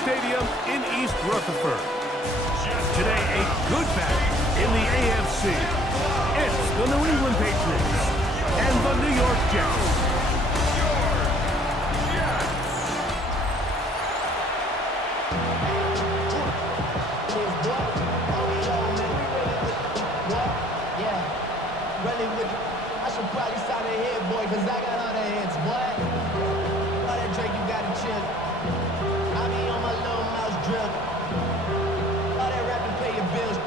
Stadium in East Rutherford. Today, a good battle in the AFC. It's the New England Patriots and the New York Jets. I should probably sign a head, boy, because I got all the heads, boy. All that Drake, you got to chill. I be on my little mouse drill. All that rapping, pay your bills.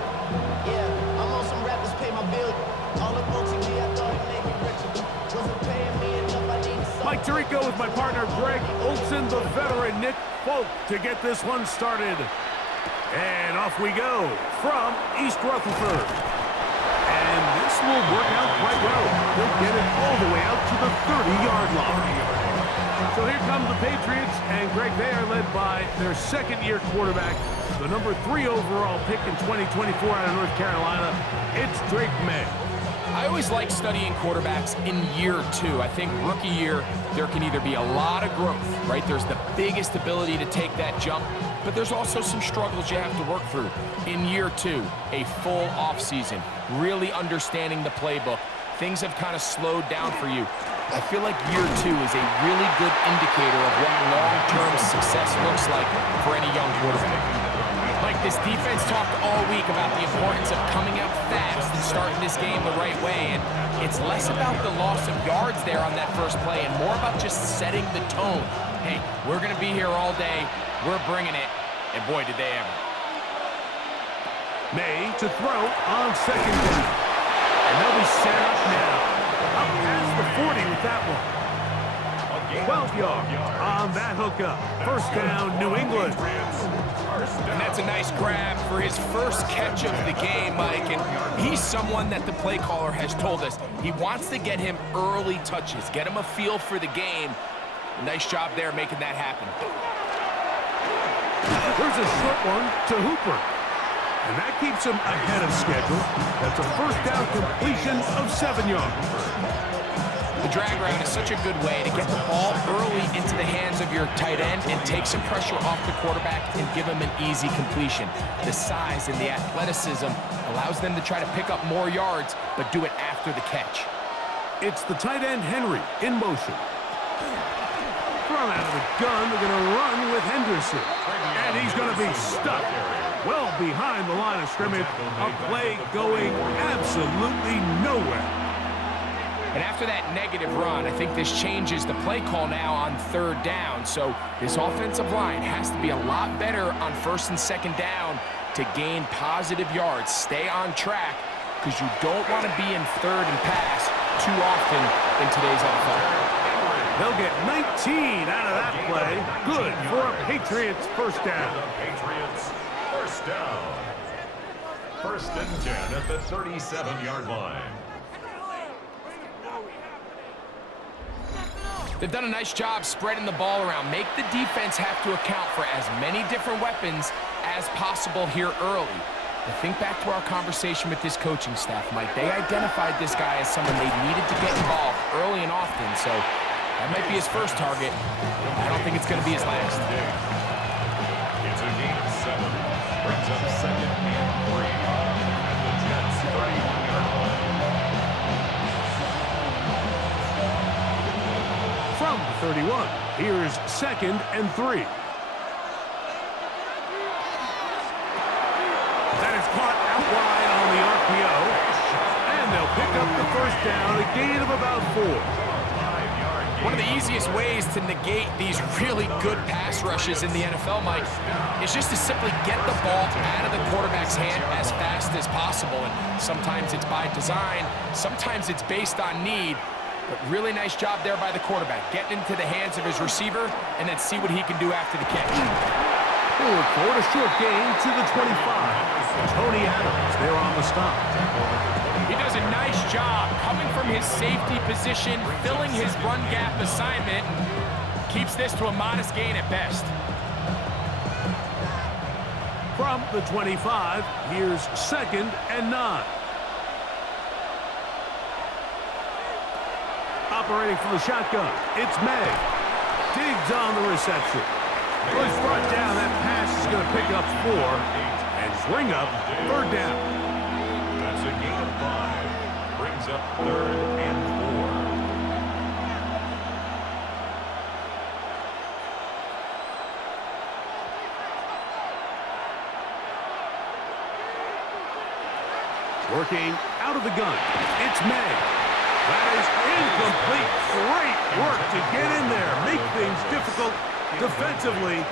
Yeah, I'm on some rappers, pay my bills. All up on TV, I thought it made me richer. Wasn't paying me enough, I needed something. Mike Tirico with my partner, Greg Olson, the veteran Nick Folk, to get this one started. And off we go from East Rutherford. And this will work out quite well. They'll get it all the way out to the 30-yard line. So here come the Patriots, and Greg, they are led by their second-year quarterback, the number 3 overall pick in 2024 out of North Carolina. It's Drake May. I always like studying quarterbacks in year 2. I think rookie year, there can either be a lot of growth, right? There's the biggest ability to take that jump, but there's also some struggles you have to work through. In year 2, a full offseason, really understanding the playbook. Things have kind of slowed down for you. I feel like year 2 is a really good indicator of what long-term success looks like for any young quarterback. Like, this defense talked all week about the importance of coming out fast and starting this game the right way, and it's less about the loss of yards there on that first play and more about just setting the tone. Hey, we're going to be here all day. We're bringing it, and boy, did they ever. May to throw on second down. And they'll be set up now. Up past the 40 with that one. 12 yards on that hookup. First down, New England. And that's a nice grab for his first catch of the game, Mike. And he's someone that the play caller has told us he wants to get him early touches, get him a feel for the game. Nice job there making that happen. There's a short one to Hooper. And that keeps him ahead of schedule. That's a first down completion of 7 yards. The drag route is such a good way to get the ball early into the hands of your tight end and take some pressure off the quarterback and give him an easy completion. The size and the athleticism allows them to try to pick up more yards, but do it after the catch. It's the tight end Henry in motion. Thrown out of the gun, they're going to run with Henderson. And he's going to be stuck well behind the line of scrimmage. A play going absolutely nowhere. And after that negative run, I think this changes the play call now on third down. So this offensive line has to be a lot better on first and second down to gain positive yards. Stay on track, because you don't want to be in third and pass too often in today's NFL. They'll get 19 out of that play. Good for a Patriots first down. Patriots first down. First and 10 at the 37-yard line. They've done a nice job spreading the ball around. Make the defense have to account for as many different weapons as possible here early. But think back to our conversation with this coaching staff, Mike. They identified this guy as someone they needed to get involved early and often, so that might be his first target. I don't think it's going to be his last. It's a gain of 7. Brings up second and 3 at the Jets' 31-yard line. From the 31, here's second and 3. That is caught out wide on the RPO. And they'll pick up the first down, a gain of about 4. One of the easiest ways to negate these really good pass rushes in the NFL, Mike, is just to simply get the ball out of the quarterback's hand as fast as possible. And sometimes it's by design, sometimes it's based on need. But really nice job there by the quarterback, getting into the hands of his receiver and then see what he can do after the catch. Forward for a short gain to the 25. Tony Adams there on the stop. He does a nice job coming from his safety position, filling his run gap assignment, keeps this to a modest gain at best. From the 25, here's second and 9. Operating from the shotgun, it's May. Diggs on the reception. Was brought down. That going to pick up 4 and bring up third down. That's a gain of 5. Brings up 3rd and 4. Working out of the gun. It's May. That is incomplete. Great work to get in there. Make things difficult defensively.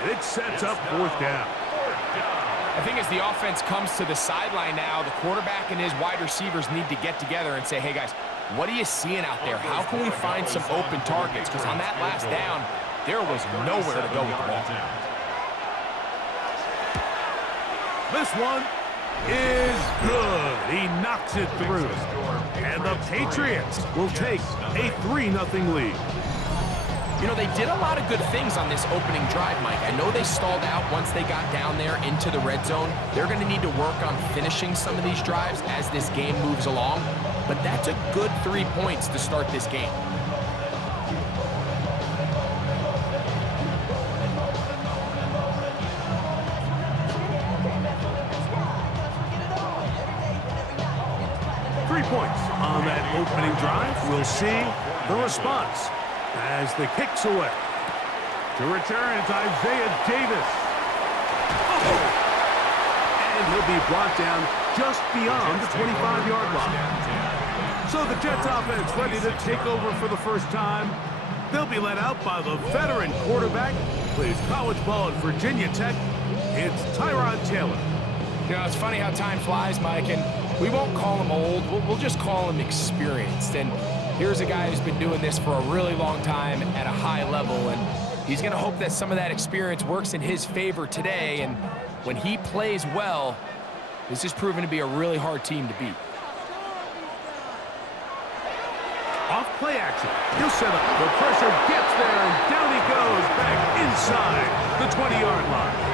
And it sets up 4th down. I think as the offense comes to the sideline now, the quarterback and his wide receivers need to get together and say, hey, guys, what are you seeing out there? How can we find some open targets? Because on that last down, there was nowhere to go with the ball. This one is good. He knocks it through. And the Patriots will take a 3-0 lead. You know, they did a lot of good things on this opening drive, Mike. I know they stalled out once they got down there into the red zone. They're going to need to work on finishing some of these drives as this game moves along. But that's a good 3 points to start this game. Points on that opening drive. We'll see the response as the kick's away. To return, it's Isaiah Davis. Oh! And he'll be brought down just beyond the 25-yard line. So the Jets offense ready to take over for the first time. They'll be led out by the veteran quarterback, plays college ball at Virginia Tech. It's Tyrod Taylor. You know, it's funny how time flies, Mike, and we won't call him old. We'll just call him experienced. And here's a guy who's been doing this for a really long time at a high level, and he's going to hope that some of that experience works in his favor today. And when he plays well, this is proven to be a really hard team to beat. Off play action. He'll set up. The pressure gets there, and down he goes back inside the 20-yard line.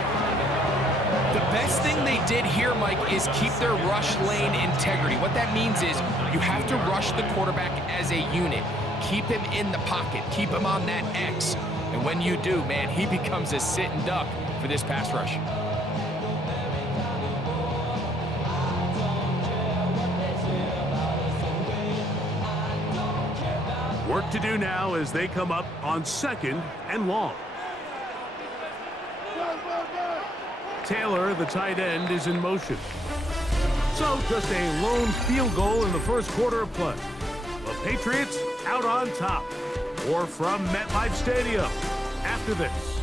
The best thing they did here, Mike, is keep their rush lane integrity. What that means is you have to rush the quarterback as a unit. Keep him in the pocket. Keep him on that X. And when you do, man, he becomes a sitting duck for this pass rush. Work to do now as they come up on 2nd and long. Taylor, the tight end, is in motion. So just a lone field goal in the first quarter of play. The Patriots out on top. Or from MetLife Stadium after this.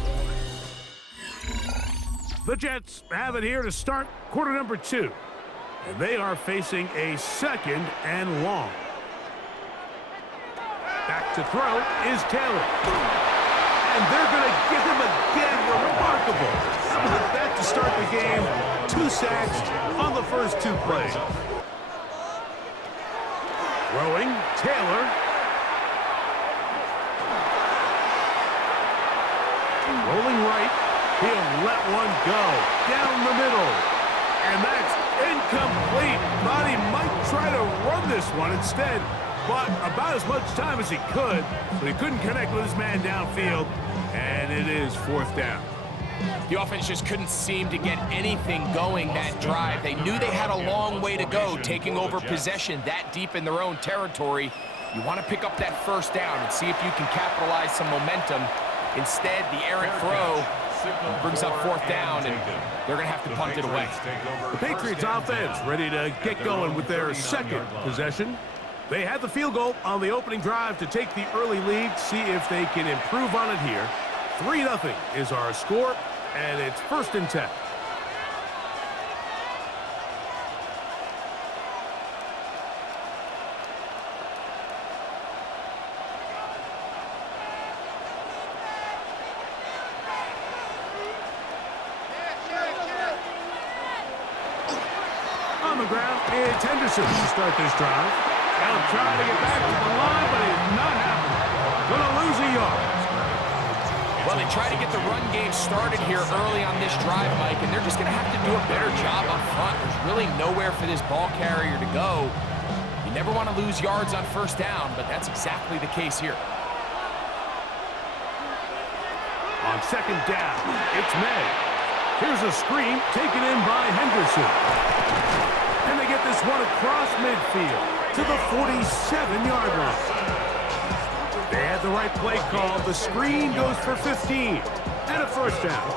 The Jets have it here to start quarter number 2. And they are facing a 2nd and long. Back to throw is Taylor. And they're going to get him again. Remarkable. How about that to start the game? 2 sacks on the first 2 plays. Throwing, Taylor. Rolling right. He'll let one go. Down the middle. And that's incomplete. Thought he might try to run this one instead. But about as much time as he could, but he couldn't connect with his man downfield, and it is 4th down. The offense just couldn't seem to get anything going that drive. They knew they had a long way to go, taking over possession that deep in their own territory. You want to pick up that first down and see if you can capitalize some momentum. Instead, the errant throw brings up 4th down, and they're going to have to punt it away. The Patriots offense ready to get going with their 2nd possession. They had the field goal on the opening drive to take the early lead, see if they can improve on it here. 3-0 is our score, and it's 1st and 10. On the ground, it's Henderson to start this drive. Now trying to get back to the line, but it's not happening. Gonna lose a yard. Well, they try to get the run game started here early on this drive, Mike, and they're just going to have to do a better job up front. There's really nowhere for this ball carrier to go. You never want to lose yards on 1st down, but that's exactly the case here. On 2nd down, it's May. Here's a screen taken in by Henderson. And they get this one across midfield to the 47-yard line. They had the right play call. The screen goes for 15 and a first down.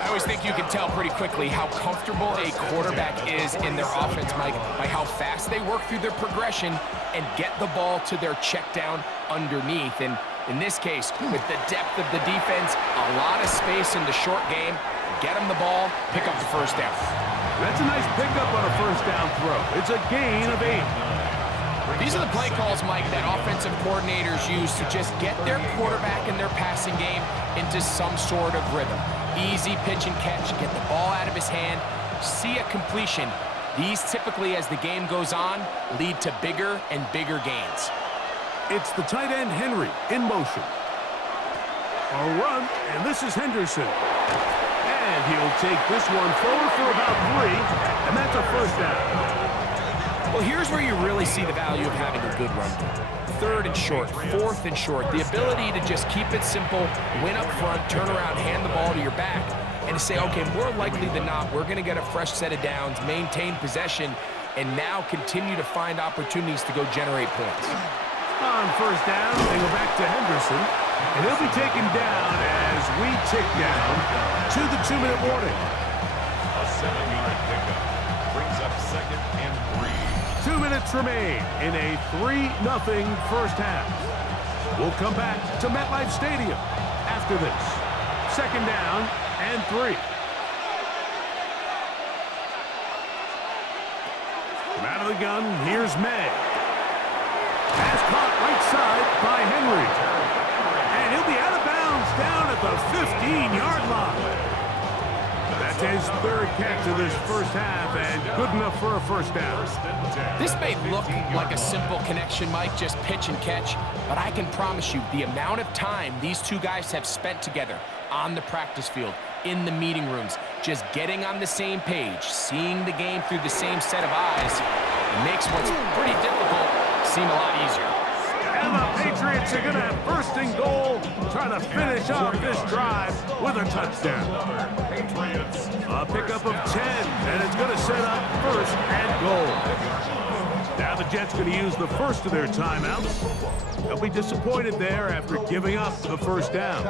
I always think you can tell pretty quickly how comfortable a quarterback is in their offense, Mike, by how fast they work through their progression and get the ball to their check down underneath. And in this case, with the depth of the defense, a lot of space in the short game, get them the ball, pick up the first down. That's a nice pickup on a first down throw. It's a gain of 8. These are the play calls, Mike, that offensive coordinators use to just get their quarterback and their passing game into some sort of rhythm. Easy pitch and catch, get the ball out of his hand, see a completion. These typically, as the game goes on, lead to bigger and bigger gains. It's the tight end Henry in motion. A run, and this is Henderson. And he'll take this one forward for about 3, and that's a first down. Well, here's where you really see the value of having a good run. 3rd and short, 4th and short. The ability to just keep it simple, win up front, turn around, hand the ball to your back, and to say, okay, more likely than not, we're going to get a fresh set of downs, maintain possession, and now continue to find opportunities to go generate points. On first down, they go back to Henderson, and he'll be taken down as we tick down to the 2-minute warning. A 7-yard pickup brings up 2nd and 3. 2 minutes remain in a 3-0 first half. We'll come back to MetLife Stadium after this. 2nd down and 3. From out of the gun, here's May. Pass caught right side by Henry. And he'll be out of bounds down at the 15-yard line. That's his 3rd catch of this first half, and good enough for a first down. This may look like a simple connection, Mike, just pitch and catch, but I can promise you the amount of time these two guys have spent together on the practice field, in the meeting rooms, just getting on the same page, seeing the game through the same set of eyes, it makes what's pretty difficult seem a lot easier. And the Patriots are going to have 1st and goal, trying to finish off this drive with a touchdown. A pickup of 10, and it's going to set up 1st and goal. Now the Jets going to use the first of their timeouts. They'll be disappointed there after giving up the first down.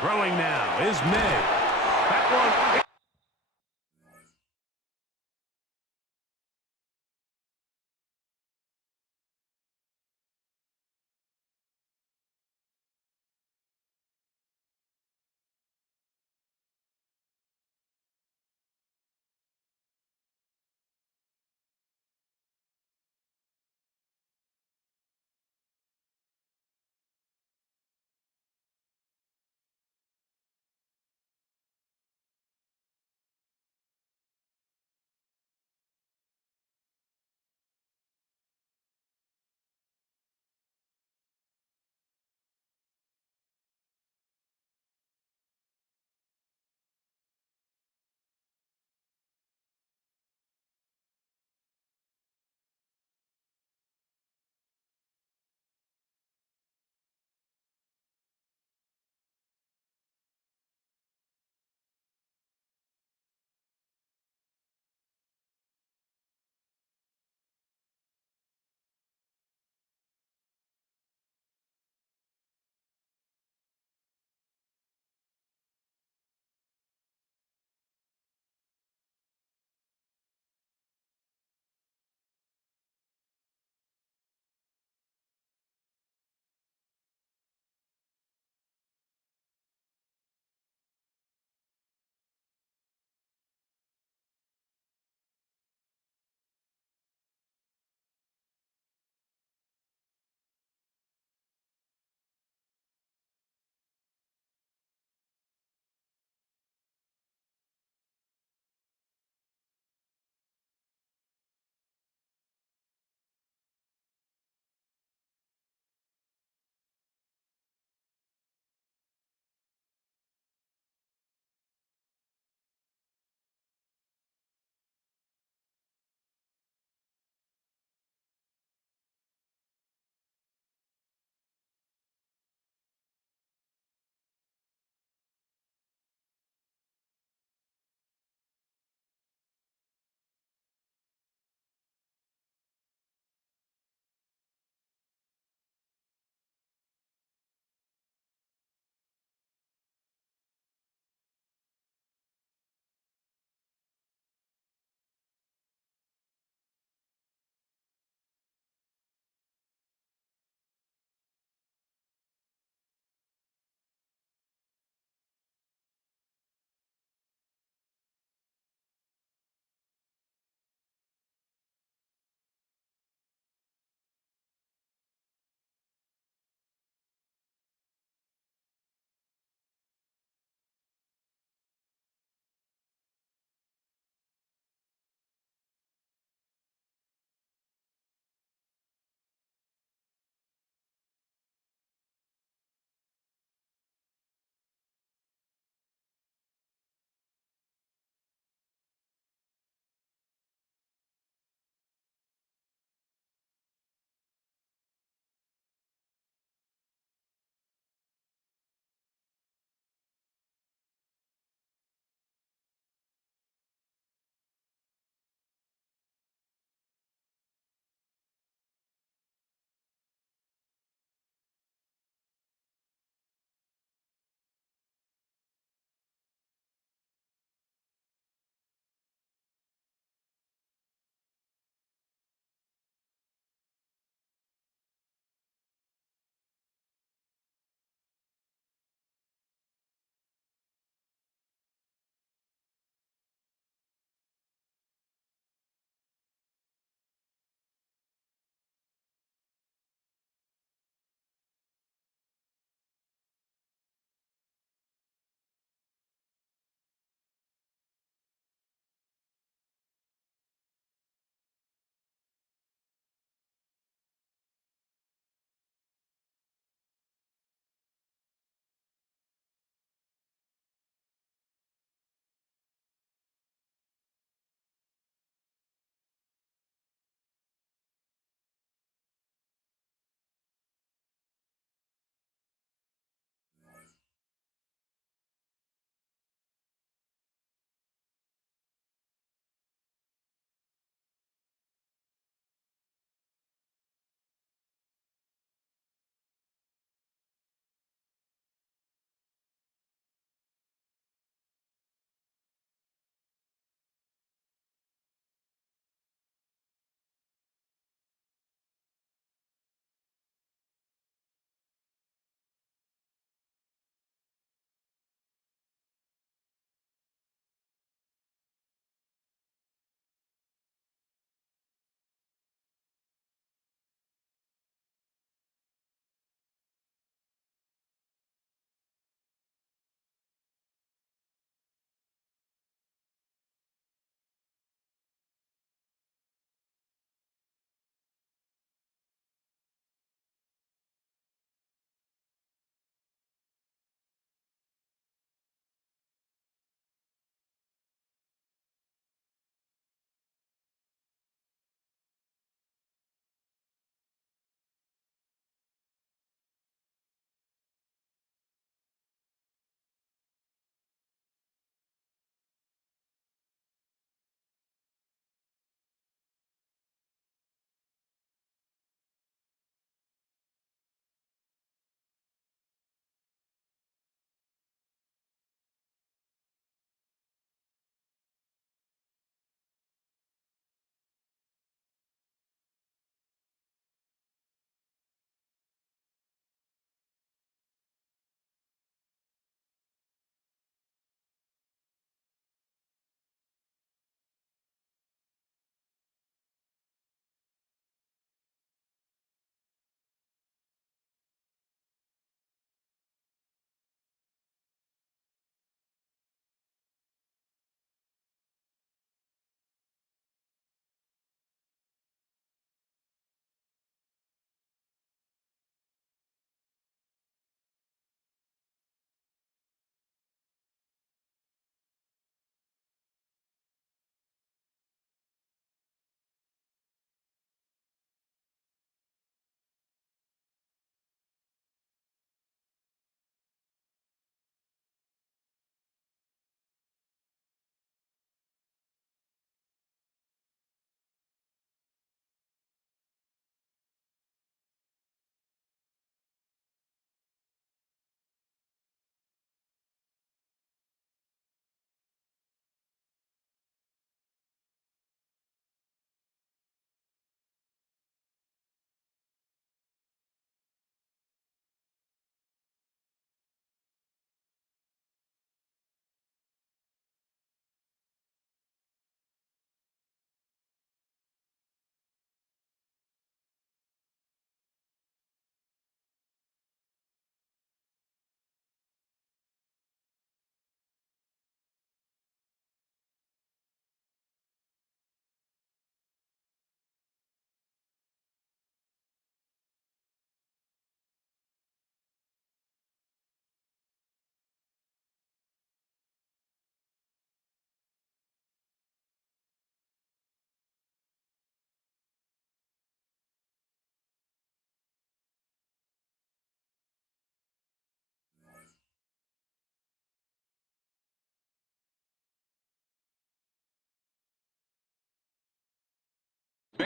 Throwing now is May. That one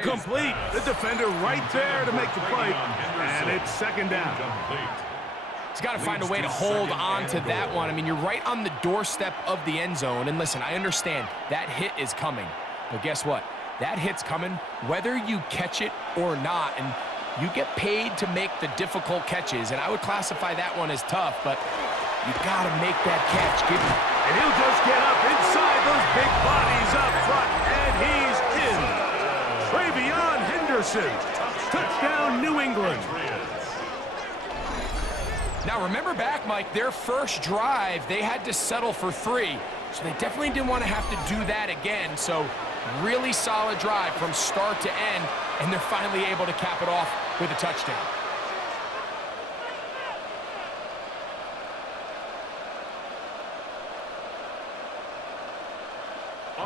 Complete. The defender right there to make the play. And it's second down. He's got to find a way to hold on to that one. I mean, you're right on the doorstep of the end zone. And listen, I understand that hit is coming. But guess what? That hit's coming whether you catch it or not. And you get paid to make the difficult catches. And I would classify that one as tough, but you got to make that catch. And he'll just get up inside those big bodies up front. And he's in. Travion Henderson. Touchdown, New England. Now, remember back, Mike, their first drive, they had to settle for 3. So they definitely didn't want to have to do that again. So really solid drive from start to end, and they're finally able to cap it off with a touchdown.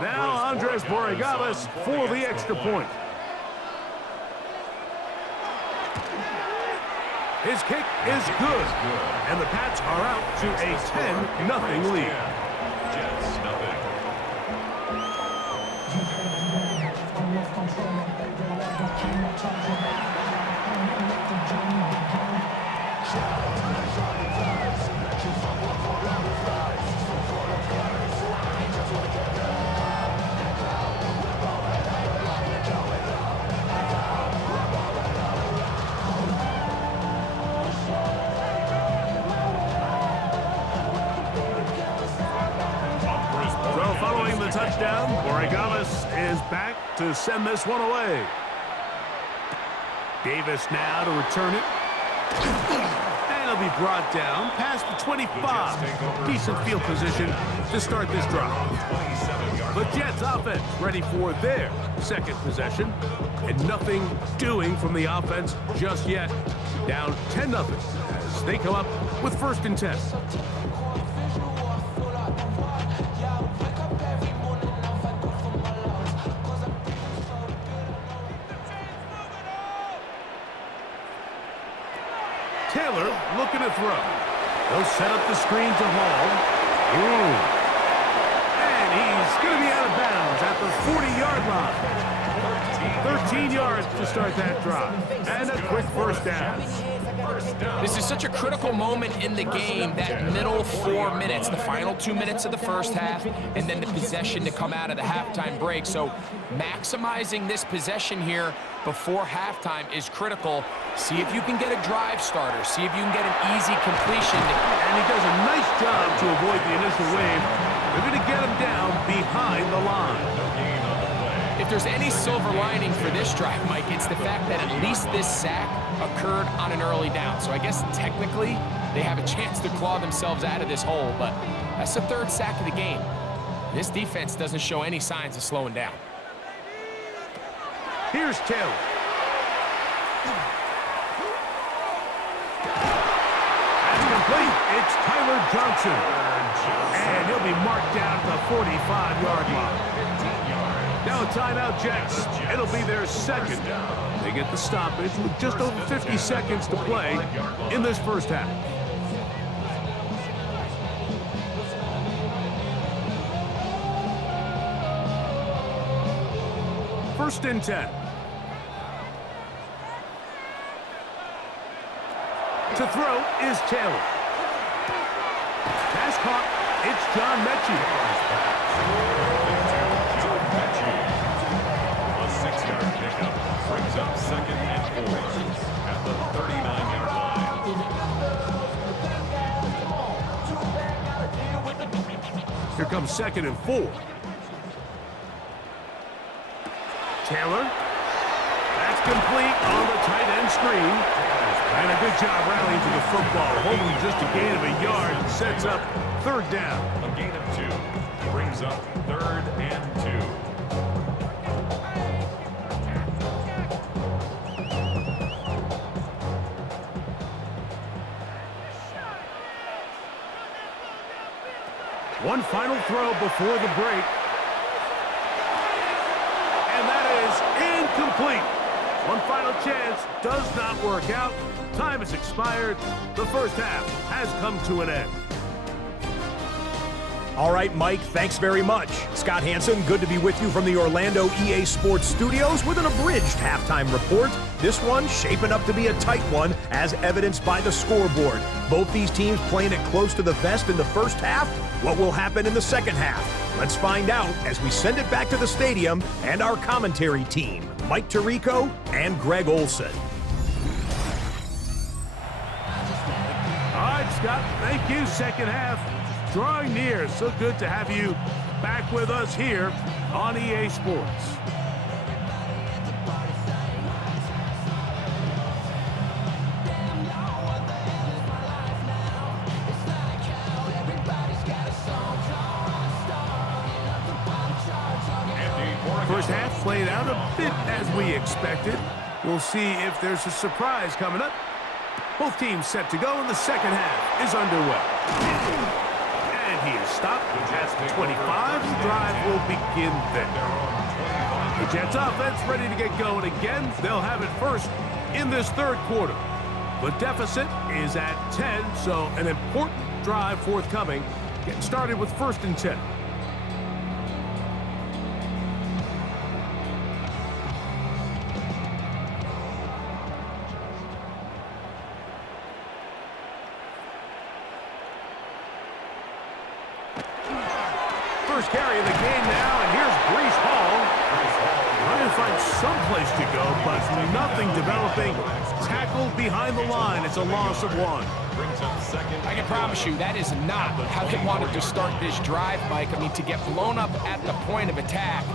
Now Andres Borregales for the extra point. His kick is good, and the Pats are out to a 10-0 lead. Jets, nothing. Touchdown. Borregales is back to send this one away. Davis now to return it. And he'll be brought down past the 25. Decent field position to start this drive. The Jets offense ready for their second possession. And nothing doing from the offense just yet. Down 10-0 as they come up with 1st and 10. Taylor looking to throw. They'll set up the screen to Hall. Ooh. And he's going to be out of bounds at the 40-yard line. 13 yards to start that drive. And a quick first down. This is such a critical moment in the game, that middle 4 minutes, the final 2 minutes of the first half, and then the possession to come out of the halftime break. So maximizing this possession here before halftime is critical. See if you can get a drive starter. See if you can get an easy completion. And he does a nice job to avoid the initial wave. They're going to get him down behind the line. If there's any silver lining for this drive, Mike, it's the fact that at least this sack occurred on an early down. So I guess technically they have a chance to claw themselves out of this hole, but that's the 3rd sack of the game. This defense doesn't show any signs of slowing down. Here's Taylor. That's complete. It's Tyler Johnson. And he'll be marked down at the 45-yard line. Now a timeout, Jets. It'll be their second. They get the stoppage with just over 50 seconds to play in this first half. First and 10. To throw is Taylor. Pass caught. It's John Mechie. A 6-yard pickup brings up 2nd and 4 at the 39-yard line. Here comes 2nd and 4. Taylor. That's complete on the tight end screen. And a good job rallying to the football. Holding just a gain of a yard and sets up 3rd down. A gain of 2 brings up 3rd and 2. One final throw before the break. And that is incomplete. One final chance does not work out. Time has expired. The first half has come to an end. All right, Mike, thanks very much. Scott Hansen, good to be with you from the Orlando EA Sports Studios with an abridged halftime report. This one shaping up to be a tight one, as evidenced by the scoreboard. Both these teams playing it close to the vest in the first half. What will happen in the second half? Let's find out as we send it back to the stadium and our commentary team, Mike Tirico and Greg Olson. All right, Scott, thank you. Second half drawing near. So good to have you back with us here on EA Sports. First half played out a bit as we expected. We'll see if there's a surprise coming up. Both teams set to go, and the second half is underway. And he is stopped at 25. The drive will begin then. The Jets offense ready to get going again. They'll have it first in this third quarter. The deficit is at 10, so an important drive forthcoming. Getting started with 1st and 10. First carry of the game now, and here's Breece Hall. Trying to find some place to go, but nothing developing. Tackled behind the line. It's a loss of 1. I can promise you that is not how they wanted to start this drive, Mike. I mean, to get blown up at the point of attack,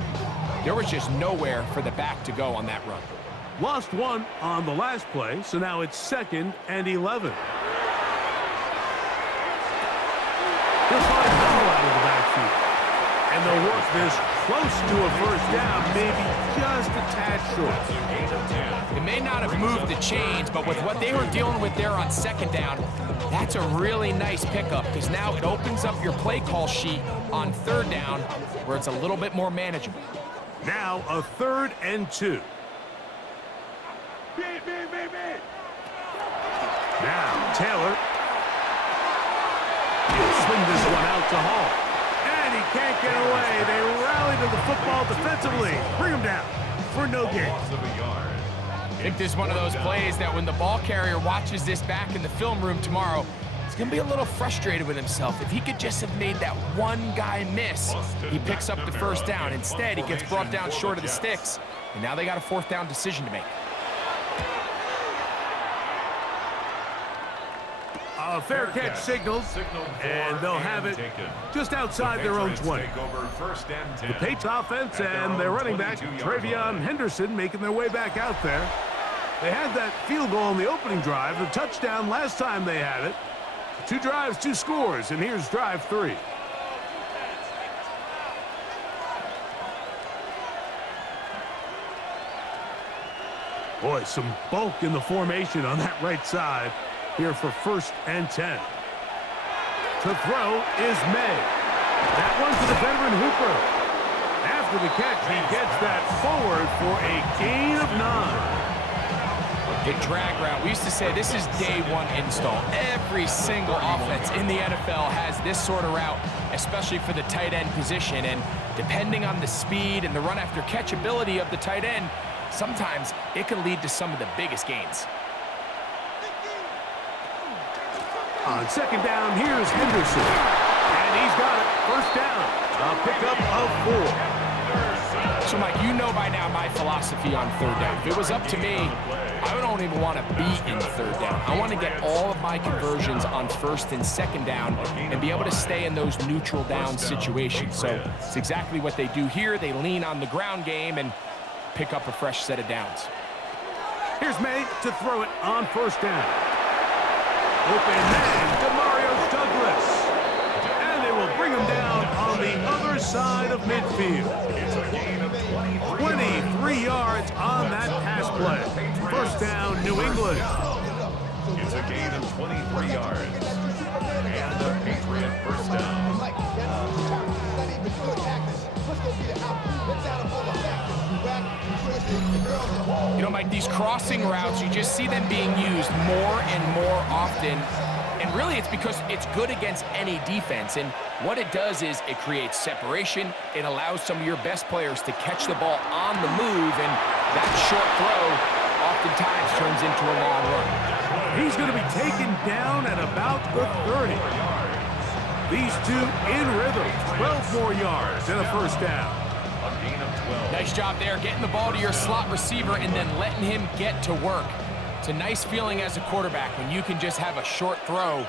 there was just nowhere for the back to go on that run. Lost 1 on the last play, so now it's 2nd and 11. He'll find Hall out of the backfield. And they'll work this close to a first down, maybe just a tad short. It may not have moved the chains, but with what they were dealing with there on 2nd down, that's a really nice pickup, because now it opens up your play call sheet on 3rd down, where it's a little bit more manageable. Now a 3rd and 2. Now Taylor. He'll swing this one out to Hall. And he can't get away. They rally to the football defensively. Bring him down for no gain. I think this is one of those plays that when the ball carrier watches this back in the film room tomorrow, he's going to be a little frustrated with himself. If he could just have made that one guy miss, he picks up the first down. Instead, he gets brought down short of the sticks, and now they got a 4th down decision to make. A fair catch signaled, and they'll have it just outside their own 20. The Patriots offense and their running back, Travion Henderson, making their way back out there. They had that field goal on the opening drive, the touchdown last time they had it. 2 drives, 2 scores, and here's drive 3. Boy, some bulk in the formation on that right side. Here for 1st and 10. To throw is May. That one to the veteran Hooper. After the catch, he gets that forward for a gain of 9. The drag route. We used to say this is day 1 install. Every single offense in the NFL has this sort of route, especially for the tight end position. And depending on the speed and the run after catch ability of the tight end, sometimes it can lead to some of the biggest gains. On 2nd down, here's Henderson. And he's got it. 1st down. A pickup of 4. So, Mike, you know by now my philosophy on 3rd down. If it was up to me, I don't even want to be in 3rd down. I want to get all of my conversions on 1st and 2nd down and be able to stay in those neutral down situations. So it's exactly what they do here. They lean on the ground game and pick up a fresh set of downs. Here's May to throw it on 1st down. Open man to Mario Douglas. And they will bring him down on the other side of midfield. 23 yards on that pass play. 1st down, New England. It's a gain of 23 yards. And the Patriot 1st down. You know, Mike, these crossing routes, you just see them being used more and more often. And really, it's because it's good against any defense. And what it does is it creates separation. It allows some of your best players to catch the ball on the move, and that short throw oftentimes turns into a long run. He's going to be taken down at about the 30. These two in rhythm, 12 more yards and a first down. A gain of 12. Nice job there, getting the ball to your slot receiver and then letting him get to work. It's a nice feeling as a quarterback when you can just have a short throw.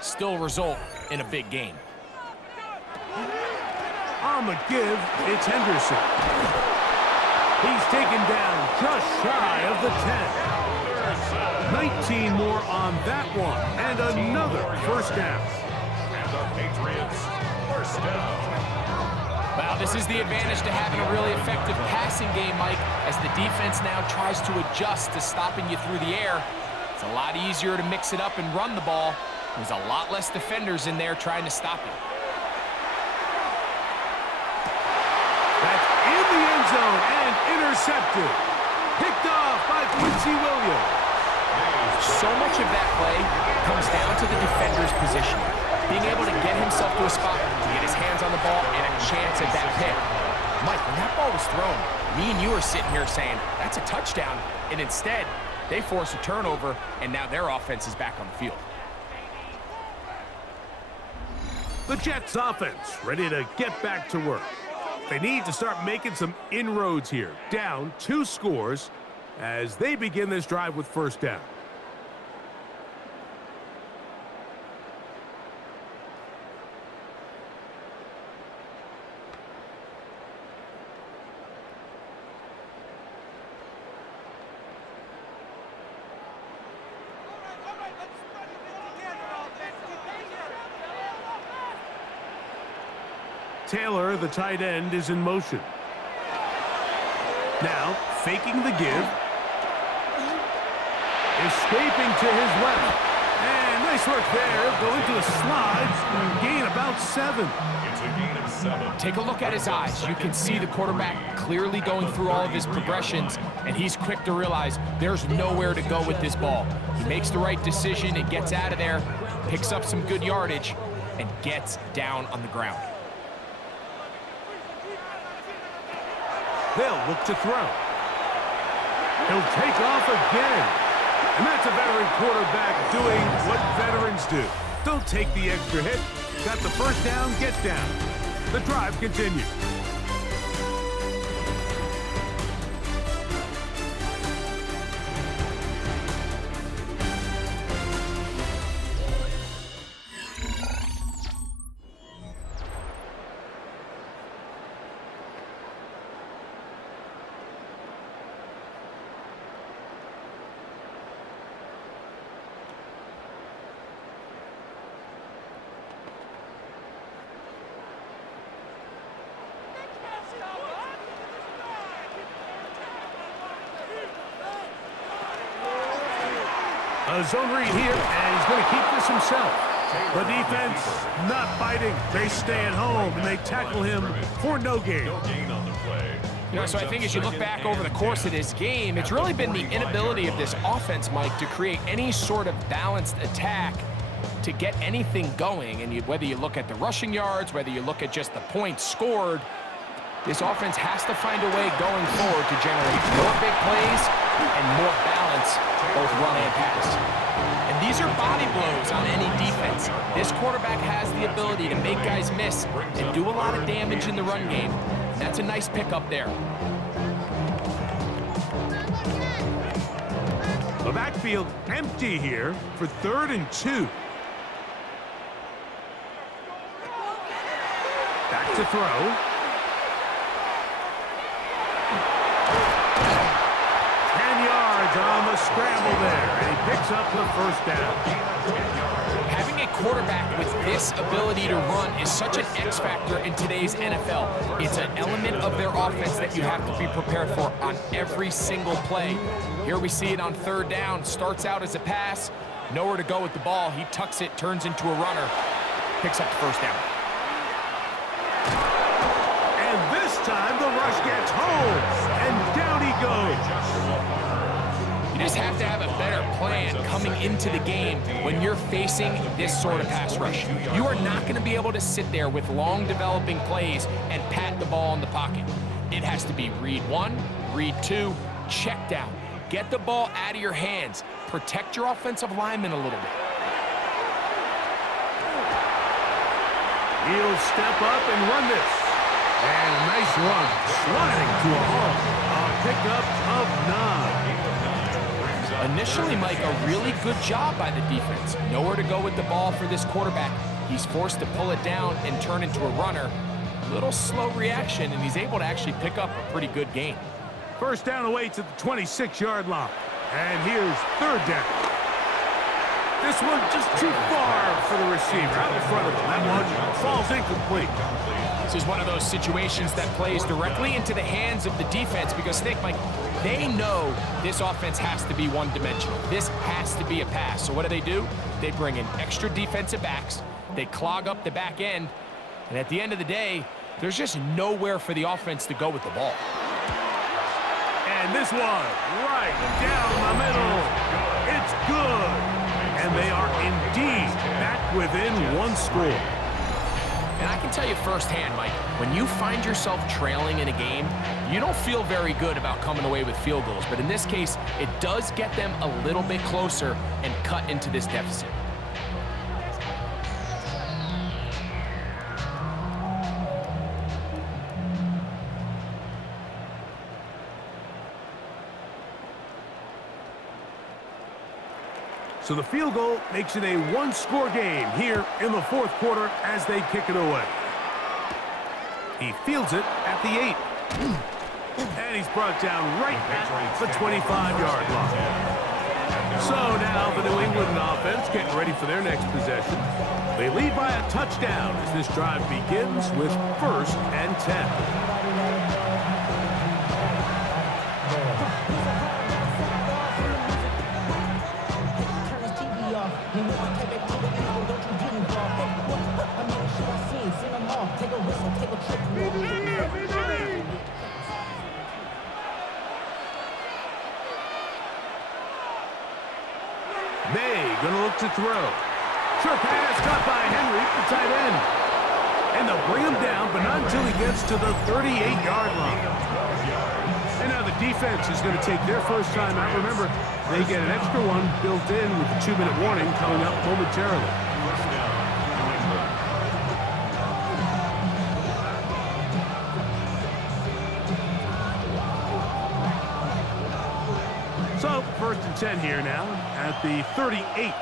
Still result in a big game. On the give, it's Henderson. He's taken down just shy of the 10. 19 more on that one, and another first down. And the Patriots, first down. Wow, this is the advantage to having a really effective passing game, Mike, as the defense now tries to adjust to stopping you through the air. It's a lot easier to mix it up and run the ball. There's a lot less defenders in there trying to stop you. That's in the end zone and intercepted. Picked off by Quincy Williams. So much of that play comes down to the defender's position. Being able to get himself to a spot to get his hands on the ball and a chance at that pick. Mike, when that ball was thrown, me and you are sitting here saying, that's a touchdown. And instead, they force a turnover, and now their offense is back on the field. The Jets offense ready to get back to work. They need to start making some inroads here. Down 2 scores as they begin this drive with first down. Taylor, the tight end, is in motion. Now, faking the give. Escaping to his left. And nice work there. Go into the slides and gain about 7. It's a gain of 7. Take a look at his eyes. You can see the quarterback clearly going through all of his progressions, and he's quick to realize there's nowhere to go with this ball. He makes the right decision and gets out of there, picks up some good yardage, and gets down on the ground. They'll look to throw. He'll take off again. And that's a veteran quarterback doing what veterans do. Don't take the extra hit. Got the first down, get down. The drive continues. A zone read here, and he's going to keep this himself. The defense not biting. They stay at home, and they tackle him for no gain. You know, so I think as you look back over the course of this game, it's really been the inability of this offense, Mike, to create any sort of balanced attack to get anything going. And whether you look at the rushing yards, whether you look at just the points scored, this offense has to find a way going forward to generate more big plays and more balance, both run and pass. And these are body blows on any defense. This quarterback has the ability to make guys miss and do a lot of damage in the run game. And that's a nice pickup there. The backfield empty here for 3rd and 2. Back to throw. 10 yards on the scramble there, and he picks up the first down. Having a quarterback with this ability to run is such an X factor in today's NFL. It's an element of their offense that you have to be prepared for on every single play. Here we see it on 3rd down. Starts out as a pass, nowhere to go with the ball. He tucks it, turns into a runner, picks up the first down. And this time the rush gets home, and down he goes. You just have to have a better plan coming into the game when you're facing this sort of pass rush. You are not going to be able to sit there with long developing plays and pat the ball in the pocket. It has to be read 1, read 2, check down. Get the ball out of your hands. Protect your offensive lineman a little bit. He'll step up and run this. And a nice run, sliding to a halt. A pickup of 9. Initially, Mike, a really good job by the defense. Nowhere to go with the ball for this quarterback. He's forced to pull it down and turn into a runner. A little slow reaction, and he's able to actually pick up a pretty good gain. First down awaits at the 26-yard line. And here's 3rd down. This one just too far for the receiver. Out in front of him. That one falls incomplete. This is one of those situations that plays directly into the hands of the defense because think, Mike, they know this offense has to be one-dimensional. This has to be a pass. So what do? They bring in extra defensive backs. They clog up the back end. And at the end of the day, there's just nowhere for the offense to go with the ball. And this one right down the middle. It's good. And they are indeed back within 1 score. And I can tell you firsthand, Mike, when you find yourself trailing in a game, you don't feel very good about coming away with field goals. But in this case, it does get them a little bit closer and cut into this deficit. So the field goal makes it a 1-score game here in the 4th quarter as they kick it away. He fields it at the 8. And he's brought down right at the 25-yard line. So now the New England offense getting ready for their next possession. They lead by a touchdown as this drive begins with 1st and 10. May gonna look to throw. Sure pass caught by Henry, the tight end. And they'll bring him down, but not until he gets to the 38-yard line. And now the defense is going to take their first time out. Remember, they get an extra one built in with the 2-minute warning coming up momentarily. So, 1st and 10 here now at the 38.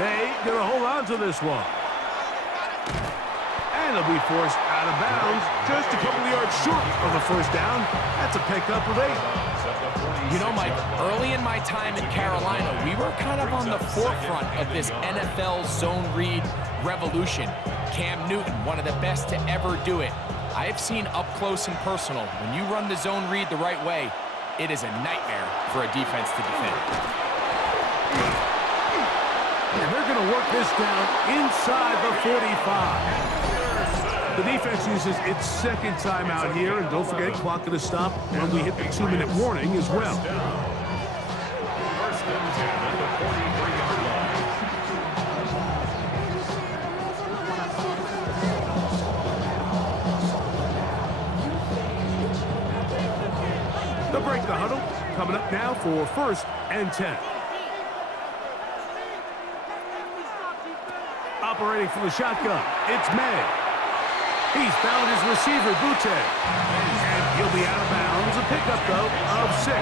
May gonna hold on to this one. And they'll be forced out of bounds just a couple of yards short of the first down. That's a pickup of 8. You know, Mike, early in my time in Carolina, we were kind of on the forefront of this NFL zone read revolution. Cam Newton, one of the best to ever do it. I have seen up close and personal, when you run the zone read the right way, it is a nightmare for a defense to defend. And they're going to work this down inside the 45. The defense uses its second timeout here, and don't forget, clock going to stop when we hit the 2-minute warning as well. First and 10 at the 43-yard line. They'll break the huddle. Coming up now for first and 10. Operating from the shotgun, it's May. He's found his receiver, Butte. And he'll be out of bounds. A pickup, though, of 6.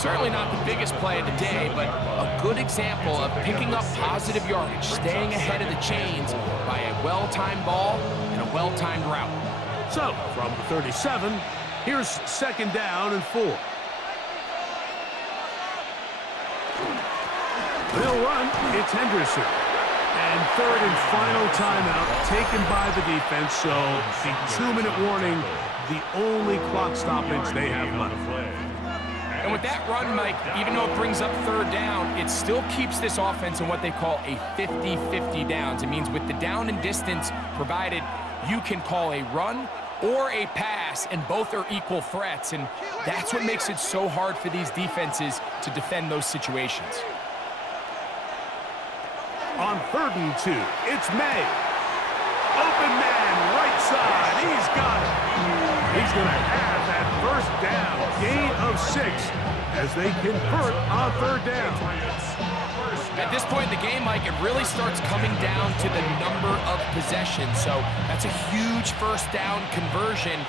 Certainly not the biggest play of the day, but a good example of picking up positive yardage, staying ahead of the chains by a well-timed ball and a well-timed route. So, from the 37, here's second down and 4. They'll run. It's Henderson. And third and final timeout taken by the defense, so the 2-minute warning, the only clock stoppage they have left. And with that run, Mike, even though it brings up third down, it still keeps this offense in what they call a 50-50 downs. It means with the down and distance provided, you can call a run or a pass, and both are equal threats, and that's what makes it so hard for these defenses to defend those situations. On 3rd and 2, it's May. Open man, right side. He's got it. He's going to have that first down. Gain of 6 as they convert on 3rd down. At this point in the game, Mike, it really starts coming down to the number of possessions. So that's a huge first down conversion.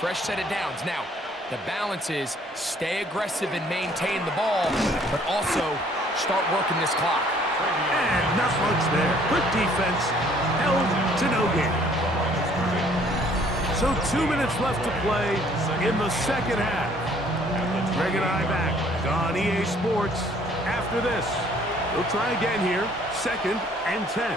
Fresh set of downs. Now, the balance is stay aggressive and maintain the ball, but also start working this clock. And not much there. Good defense. Held to no gain. So 2 minutes left to play in the second half. Greg and I back on EA Sports after this. We'll try again here. 2nd and 10.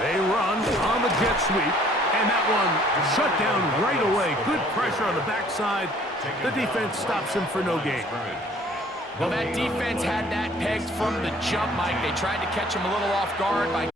They run on the jet sweep. And that one shut down right away. Good pressure on the backside. The defense stops him for no gain. Well, that defense had that pegged from the jump, Mike. They tried to catch him a little off guard by